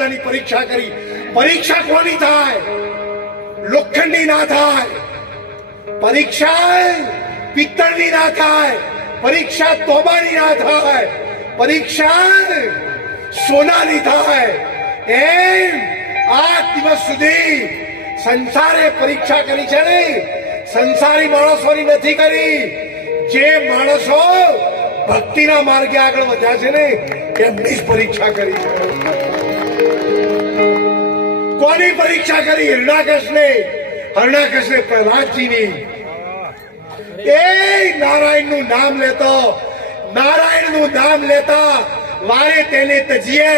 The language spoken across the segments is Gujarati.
રાજાની પરીક્ષા કરી. પરીક્ષા કોની થાય? લોખંડની ના થાય. પરીક્ષા પિત્તળની ના થાય. પરીક્ષા તોબાની ના થાય. પરીક્ષા સોનાની થાય. એમ 8 દિવસ સુધી સંસારે પરીક્ષા કરી છે ને, સંસારી માણસોની નથી કરી. જે માણસો ભક્તિના માર્ગે આગળ વધ્યા છે ને એમની જ પરીક્ષા કરી છે. કોની પરીક્ષા કરી? હરણાકશને પ્રહલાદજીની. એ નારાયણનું નામ લેતા વારે તેને તજીએ,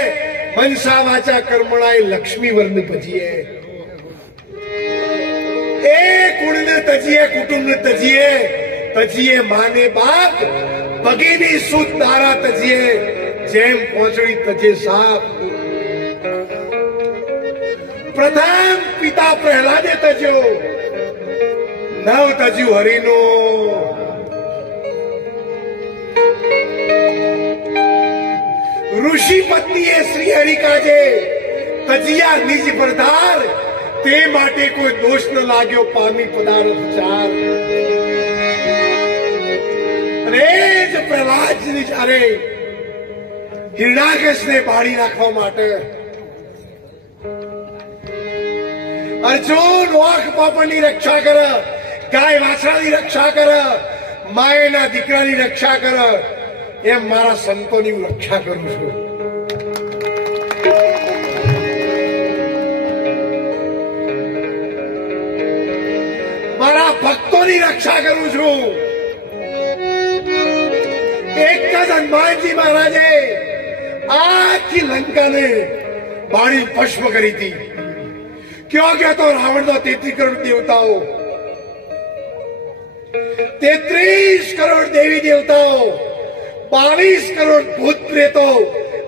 મનસા વાચા કર્મણાય લક્ષ્મી વર્ણ ભજીએ. એ કુળને તજીએ, કુટુંબને તજીએ માને બાપ, ભગીની સુત તારા તજીએ, જેમ પહોંચડી તજે સાપ. પ્રથમ પિતા પ્રહલાદે તજ્યો, નવ તજ્યું હરિનું. ઋષિ પત્નીએ શ્રી હરિ કાજે તજિયા નિજ પ્રધાર, તે માટે કોઈ દોષ ન લાગ્યો પામી પદાર્થ ચાર. અને જ પ્રહલાદની જ્યારે હિરણાકશને બાળી નાખવા માટે અર્જુન વાઘ પાપણની રક્ષા કર, ગાય વાછડાની રક્ષા કર, માયના દીકરાની રક્ષા કર, એમ મારા સંતોની હું રક્ષા કરું છું. મારા ભક્તોની રક્ષા કરું છું. એક જ હનુમાનજી મહારાજે આખી લંકાને બાળી ભસ્મ કરી હતી. ક્યાં ગયા તો રાવણનો 33 કરોડ દેવતાઓ, 33 કરોડ દેવી દેવતાઓ, 22 કરોડ ભૂત પ્રેતો,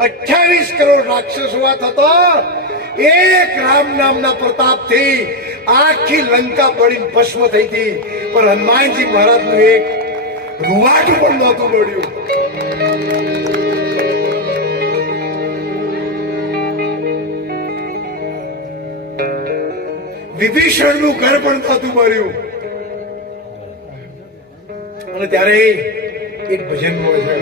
28 કરોડ રાક્ષસો હોવા થતા એક રામ નામના પ્રતાપથી આખી લંકા બળીને ભસ્મ થઈ હતી. પણ હનુમાનજી મહારાજનું એક રૂવાટું પણ નહોતું મળ્યું. વિભીષણનું ઘર પણ નહોતું મળ્યું. અને ત્યારે એક ભજન હોય છે,